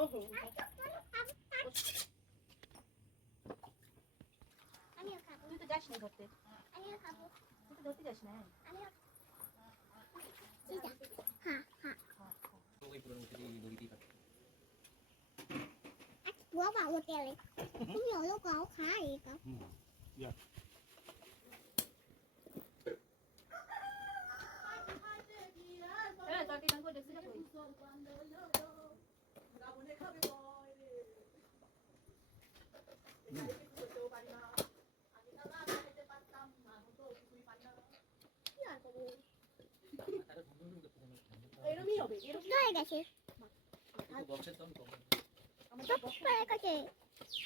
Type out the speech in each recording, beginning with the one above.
ওহো আমিও খাবো। তুই তো যাস না ধরতে, আমিও খাবো। তুই তো ধরতে যাস না। আমিও হ্যাঁ হ্যাঁ ওই পুরো মুখে দিয়ে বড়িতেই খাচ্ছে। Quá vào một kèo này. Cũng nhiều lúc có khá gì cả. Dạ. তোর কি নাম করে দেখছিস কই? এরকমই হবে, এরকম হয়ে গেছে। একটু বক্সের দাম কম। সব হয়ে গেছে।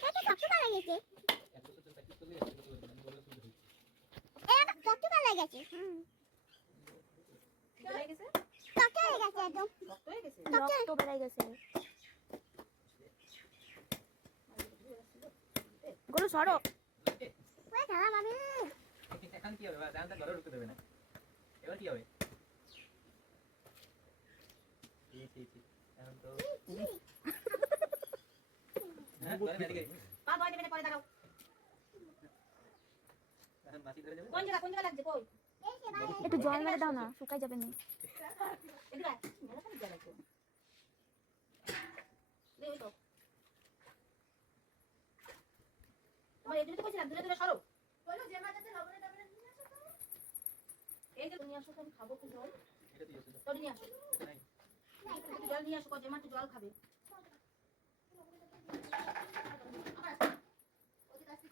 এটা কত ভালো গেছে। এক বছর ধরে প্র্যাকটিস করলে একটা কথা বলবেন, বলে শুনতে হচ্ছে। এটা কত ভালো গেছে। বেড়ে গেছে, কত হয়ে গেছে একদম। রক্ত হয়ে গেছে। রক্ত বেড়ে গেছে। গরু সরো। ওই খালা মামি। এখন কি হবে? জানতে ঘরে ঢুকতে দেবে না। এবার কি হবে? এখন তো হ্যাঁ, ধরেন এদিকে। পা বয় দেবে না, পরে দাঁড়াও। এখন মাছি ধরে যাবে। কোন জায়গা লাগছে কই? একটু জল মেরে দাও না, শুকাই যাবে না। এদিকে আয়, মেলা তো জায়গা আছে। লে ওই তো। তোমার এই তো কইছিলাম দূরে দূরে সরো। বলো যে মাছ আছে লবণে টাবড়ে নিয়ে আসো তো। এই যে নিয়ে আসো তো আমি খাবো কি জল? এটা দিয়ে আসো। তো নিয়ে আসো। এটা নাই। একটু জল নিয়ে আসো, যে মাছ জল খাবে।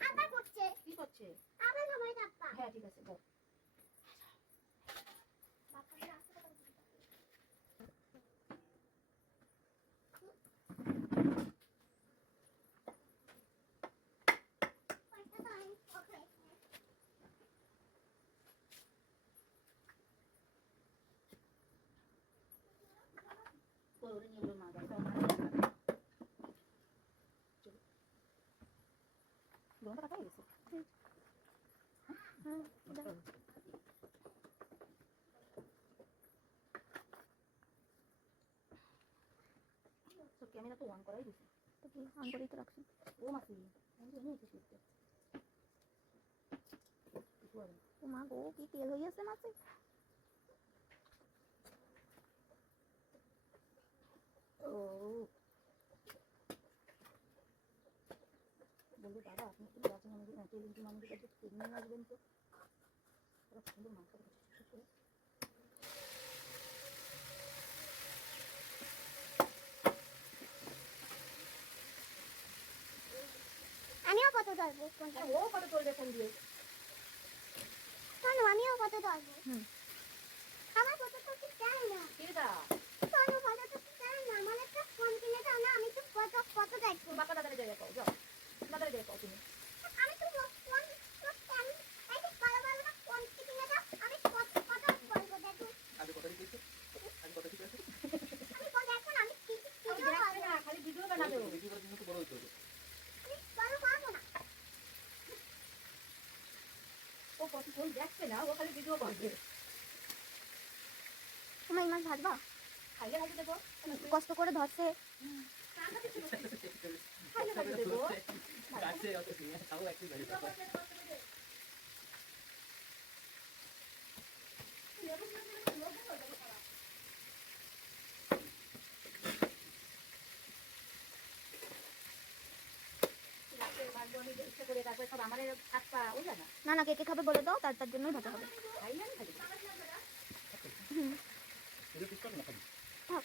আবার করছে। কি করছে? আবার সময় কাটবা। হ্যাঁ ঠিক আছে, দাও। ওরে নিয়ে ওর মা দাও। দোনটা কাটা গেছে। তো ক্যামেরা তো অন করাই দিছে। তো কি অন করেই তো রাখছি। ও মাসি, আমি জানি কিছু করতে। কিছু হবে না। ও মা গো, কি তেল হয়ে আছে মাছে। ও বলবে দাদা আপনি একটু গাছে নামিয়ে দিন, তেল কিন্তু নামিয়ে দিতে তেল নিয়ে আসবেন তো। ওরা সুন্দর মাছ করে ছোট করে। আমিও কত ধরবো কোনটা? ও কত চলবে ফোন দিয়ে। চলো আমিও কত ধরবো। হুম। আমার কত তো কি চাই না। কেডা? চলো কত তো কি চাই না। আমার একটা ফোন কিনে দাও না, আমি তো কত দেখবো। বাবা দাদারে জায়গা পাও, যাও। দাদারে জায়গা পাও তুমি। আমি তো ফোন আমি এই যে বড় বড় ফোন কিনে দাও, আমি কত বলবো দেখো। আগে কথা দিয়েছো? আগে কথা দিয়েছো? আমি কত এখন আমি ভিডিও দেখবে না, খালি ভিডিও বানাবে ও। ভিডিও করার জন্য তো বড় হইতে হবে। আমি বড় পাবো না। ও কত ফোন দেখছে না, ও খালি ভিডিও করবে। তোমার এই মাছ ভাজবা? খাইলে ভাজি দেবো। কষ্ট করে ধরছে। খাইলে ভাজি দেবো। কাছে অত নিয়ে তাও একটু ধরে থাকো। রাতে ভাজবো আমি ইচ্ছা করে, তারপরে সব আমার হাত পা ওই না। না না, কে কে খাবে বলে দাও, তার জন্যই ভাজা হবে। খাইলে আমি ভাজি দেবো। এটা ঠিক করে না খালি। থাক।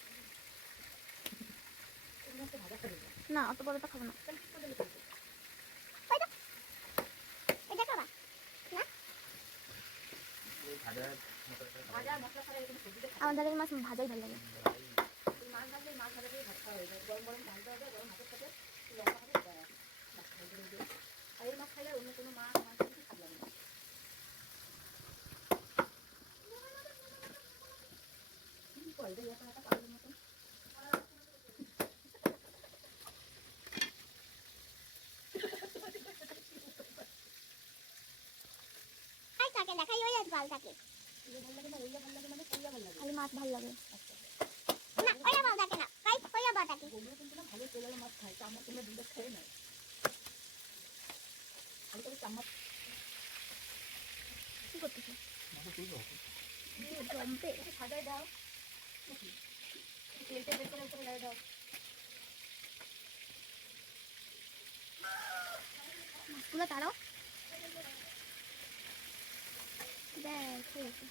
এই মাছটা ভাজা খাবে না। না, অত বড়টা খাবো না। তাহলে কি করে খাবে? এটা খাবা? এই ভাজা মশলাটা ভাজা মশলা ছাড়া এরকম সবজি দিয়ে খাবে। আমার দাদার মাছ ভাজাই ভালো লাগে। এই মাছ ভাজলে মাছ ভাজা দিয়ে ভাত খাওয়া হয়ে যায়। গরম গরম মাছ দেওয়া যায়, গরম ভাতের সাথে লঙ্কা ভাজা দেওয়া যায়। মাছ ভাজা দিয়ে। আর এই মাছ খাইলে অন্য কোনো মাছ কিছু খাবে না। কি করে রে এত এত পাগলের মতন? এই কাকে দেখাই ওই আজ বাল থাকে। এই ভালো লাগে না, ওইয়া ভালো লাগে না, কোইয়া ভালো লাগে। খালি মাছ ভালো লাগে। না ওইয়া বাল থাকে না। কাই ওইয়া বাল থাকে। বৌদিও কিন্তু না ভালো তেলের মাছ খায়, চামচ তোমরা দুটো খেয়ে নেয়। আমি তবে চামচ কি করতেছো? মাথা তুলবে হবে। জম্পে একটু সাজাই দাও, নাকি তেলটা বের করে উপরে গায়ে দাও। মাছগুলো তারাও ব্যাস হয়ে গেছে।